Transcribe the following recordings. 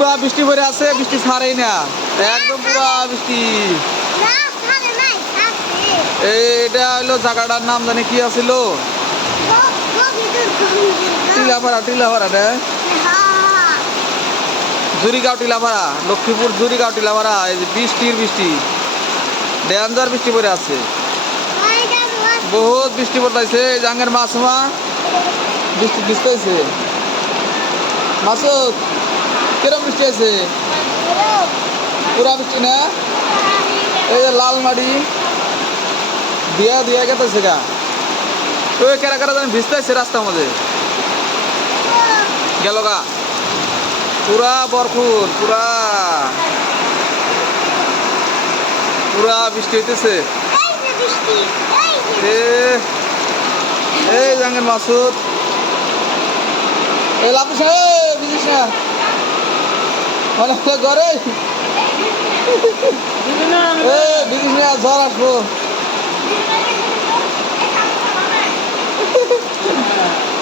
পুরা বৃষ্টি পড়ে আছে, বৃষ্টি ছাড়েই না, একদম পুরা বৃষ্টি। এটা হলো জায়গাটার নাম জানি কি আছিল, টিলাপাড়া। টিলাপাড়া রে, জুরিগাঁও টিলাপাড়া, লক্ষ্মীপুর জুরিগাঁও টিলাপাড়া। এই যে বৃষ্টি ডেঞ্জার বৃষ্টি পড়ে আছে, বহুত বৃষ্টি পড়তেছে। এই জাঙ্গের মাছমা বৃষ্টি ভিজতেছে। মাসুদ, কিরম বৃষ্টি আছে? পুরা বৃষ্টি না? এই যে লাল মাটি দিয়া গেতেছে গা। ওই কেরা জানি ভিজতেছে রাস্তার মধ্যে গেল গা। পুরা বরফুল, পুরা বৃষ্টি হইতেছে। এই জাঙ্গের মাসুদ, এই লাপিস ভিজিস না মানে ঘরে ভিজিস না, ঝড় আসবো।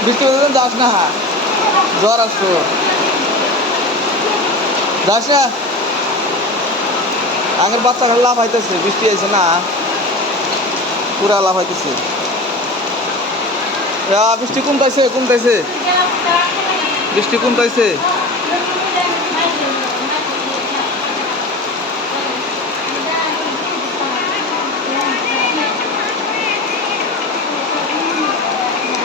বৃষ্টি হতে যাস না, জ্বর আসবো, যাস না। আগের বাচ্চা লাভ হইতেছে, বৃষ্টি আইছে না, পুরা লাভ হইতেছে। বৃষ্টি কমতাইছে, বৃষ্টি কমতাইছে।